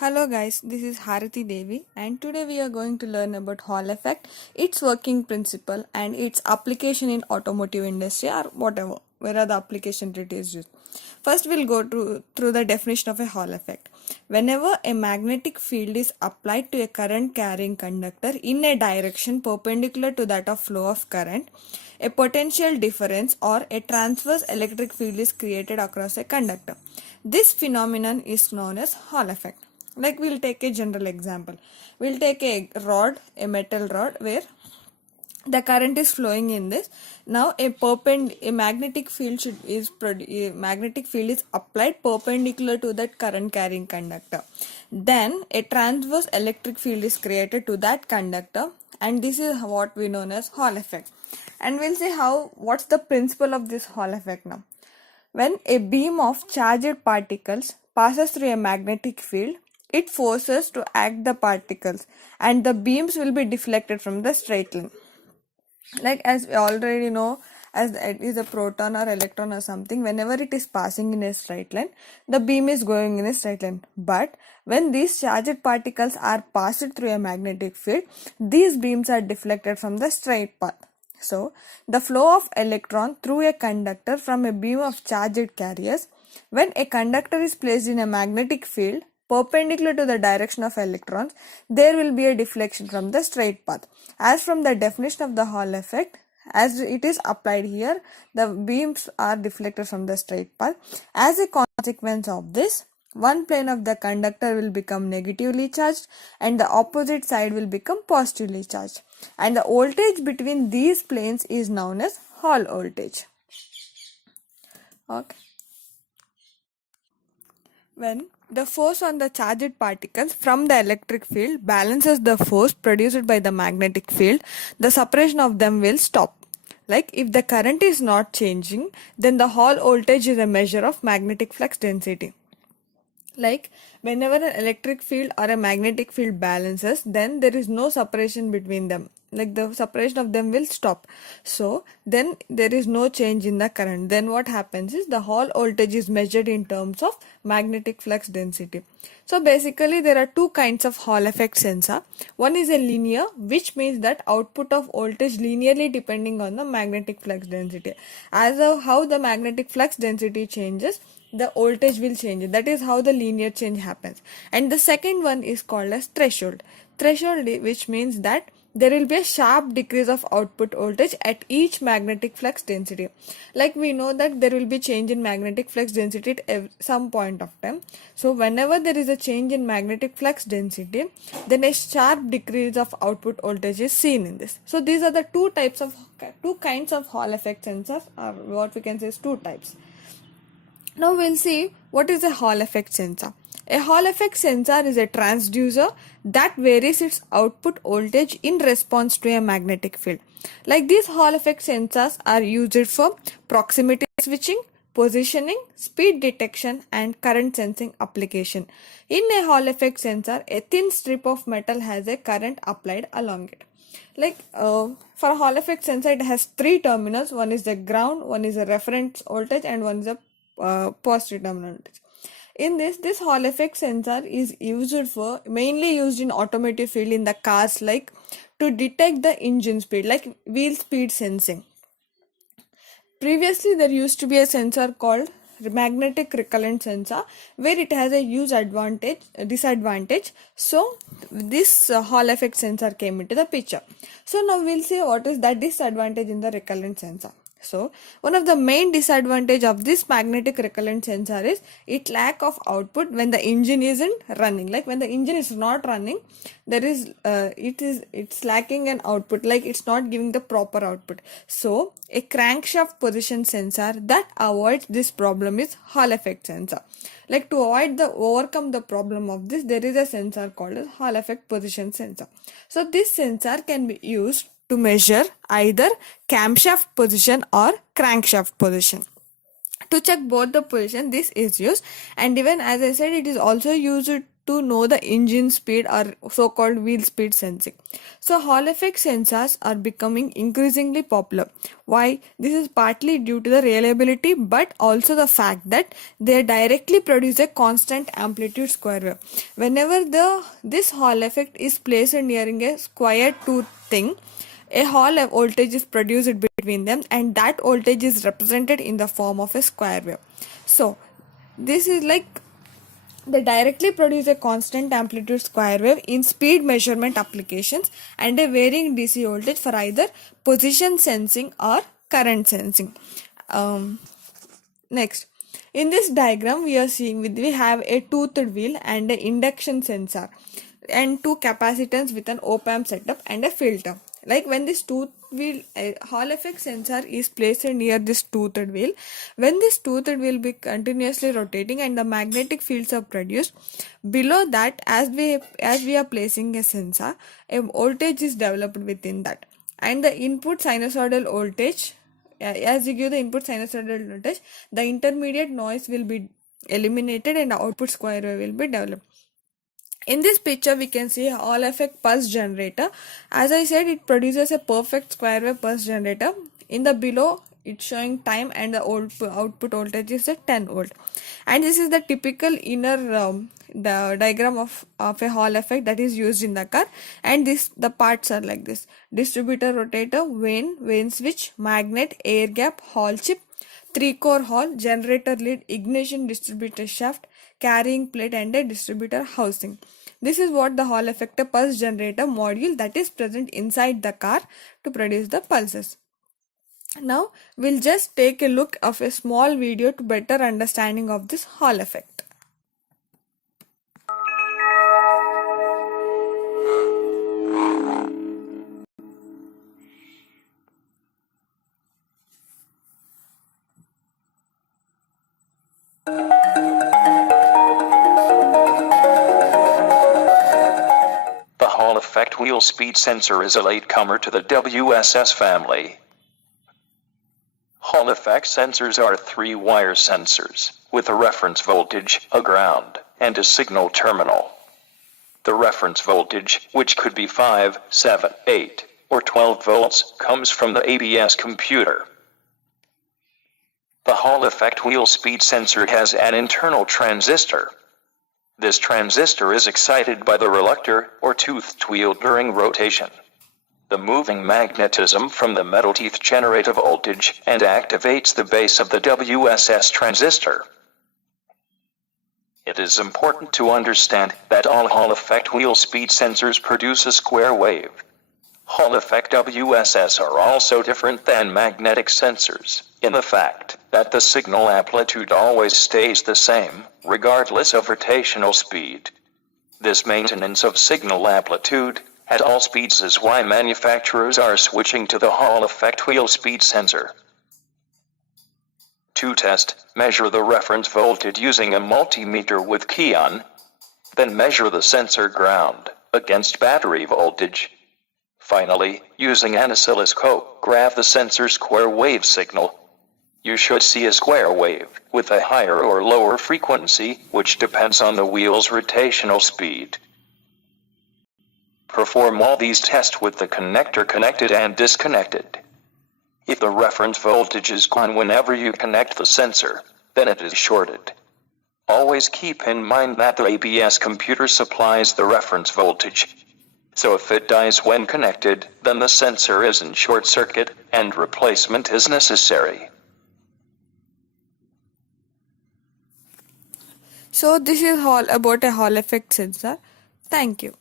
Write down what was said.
Hello guys, this is Harati Devi and today we are going to learn about Hall effect, its working principle and its application in automotive industry or whatever, where are the application it is used. First we'll go through the definition of a Hall effect. Whenever a magnetic field is applied to a current carrying conductor in a direction perpendicular to that of flow of current, a potential difference or a transverse electric field is created across a conductor. This phenomenon is known as Hall effect. Like we'll take a general example. We'll take a metal rod where the current is flowing in this. Now a magnetic field magnetic field is applied perpendicular to that current carrying conductor. Then a transverse electric field is created to that conductor, and this is what we know as Hall effect. And we'll see what's the principle of this Hall effect now. When a beam of charged particles passes through a magnetic field, it forces to act the particles and the beams will be deflected from the straight line. Like as we already know, as it is a proton or electron or something, whenever it is passing in a straight line, the beam is going in a straight line. But when these charged particles are passed through a magnetic field, these beams are deflected from the straight path. So, the flow of electron through a conductor from a beam of charged carriers, when a conductor is placed in a magnetic field perpendicular to the direction of electrons, there will be a deflection from the straight path. As from the definition of the Hall effect, as it is applied here, the beams are deflected from the straight path. As a consequence of this, one plane of the conductor will become negatively charged and the opposite side will become positively charged. And the voltage between these planes is known as Hall voltage. Okay. When the force on the charged particles from the electric field balances the force produced by the magnetic field, the separation of them will stop. Like if the current is not changing, then the Hall voltage is a measure of magnetic flux density. Like whenever an electric field or a magnetic field balances, then there is no separation between them. Like the separation of them will stop. So then there is no change in the current. Then what happens is the Hall voltage is measured in terms of magnetic flux density. So basically there are two kinds of Hall effect sensor. One is a linear, which means that output of voltage linearly depending on the magnetic flux density. As of how the magnetic flux density changes, the voltage will change. That is how the linear change happens. And the second one is called as threshold. Threshold, which means that there will be a sharp decrease of output voltage at each magnetic flux density. Like we know that there will be change in magnetic flux density at some point of time. So whenever there is a change in magnetic flux density, then a sharp decrease of output voltage is seen in this. So these are the two kinds of Hall effect sensors, or what we can say is two types. Now we'll see what is a Hall effect sensor. A Hall effect sensor is a transducer that varies its output voltage in response to a magnetic field. Like these Hall effect sensors are used for proximity switching, positioning, speed detection and current sensing application. In a Hall effect sensor, a thin strip of metal has a current applied along it. Like for a Hall effect sensor, it has three terminals. One is the ground, one is a reference voltage and one is a positive terminal voltage. In this Hall effect sensor is mainly used in automotive field in the cars, like to detect the engine speed, like wheel speed sensing. Previously there used to be a sensor called magnetic recurrent sensor, where it has a huge disadvantage. So this Hall effect sensor came into the picture. So now we'll see what is that disadvantage in the recurrent sensor. So one of the main disadvantage of this magnetic recurrent sensor is it lack of output when the engine isn't running. Like when the engine is not running, there is it's lacking an output, like it's not giving the proper output. So a crankshaft position sensor that avoids this problem is Hall effect sensor. Like to overcome the problem of this, there is a sensor called as Hall effect position sensor. So this sensor can be used to measure either camshaft position or crankshaft position. To check both the position, this is used, and even as I said, it is also used to know the engine speed or so-called wheel speed sensing. So Hall effect sensors are becoming increasingly popular. Why? This is partly due to the reliability but also the fact that they directly produce a constant amplitude square wave. Whenever this Hall effect is placed nearing a square tooth thing, a Hall voltage is produced between them, and that voltage is represented in the form of a square wave. So this is like they directly produce a constant amplitude square wave in speed measurement applications and a varying DC voltage for either position sensing or current sensing. Um, Next, in this diagram we have a toothed wheel and an induction sensor and two capacitors with an op-amp setup and a filter. Like when this tooth wheel Hall effect sensor is placed near this toothed wheel, when this toothed wheel be continuously rotating and the magnetic fields are produced, below that as we are placing a sensor, a voltage is developed within that, and the input sinusoidal voltage, as you give the input sinusoidal voltage, the intermediate noise will be eliminated and the output square wave will be developed. In this picture, we can see Hall effect pulse generator. As I said, it produces a perfect square wave pulse generator. In the below, it's showing time and the output voltage is at 10 volt. And this is the typical inner the diagram of a Hall effect that is used in the car. And the parts are like this: distributor rotator, vane switch, magnet, air gap, Hall chip, 3-core Hall, generator lead, ignition distributor shaft, carrying plate and a distributor housing. This is what the Hall effector pulse generator module that is present inside the car to produce the pulses. Now we'll just take a look of a small video to better understanding of this Hall effect. The Hall effect wheel speed sensor is a latecomer to the WSS family. Hall effect sensors are 3-wire sensors, with a reference voltage, a ground, and a signal terminal. The reference voltage, which could be 5, 7, 8, or 12 volts, comes from the ABS computer. The Hall effect wheel speed sensor has an internal transistor. This transistor is excited by the reluctor, or toothed wheel during rotation. The moving magnetism from the metal teeth generates a voltage and activates the base of the WSS transistor. It is important to understand that all Hall effect wheel speed sensors produce a square wave. Hall effect WSS are also different than magnetic sensors in the fact that the signal amplitude always stays the same, regardless of rotational speed. This maintenance of signal amplitude at all speeds is why manufacturers are switching to the Hall effect wheel speed sensor. To test, measure the reference voltage using a multimeter with Keon. Then measure the sensor ground against battery voltage. Finally, using an oscilloscope, graph the sensor square wave signal. You should see a square wave with a higher or lower frequency, which depends on the wheel's rotational speed. Perform all these tests with the connector connected and disconnected. If the reference voltage is gone whenever you connect the sensor, then it is shorted. Always keep in mind that the ABS computer supplies the reference voltage. So if it dies when connected, then the sensor is in short circuit, and replacement is necessary. So this is all about a Hall effect sensor. Thank you.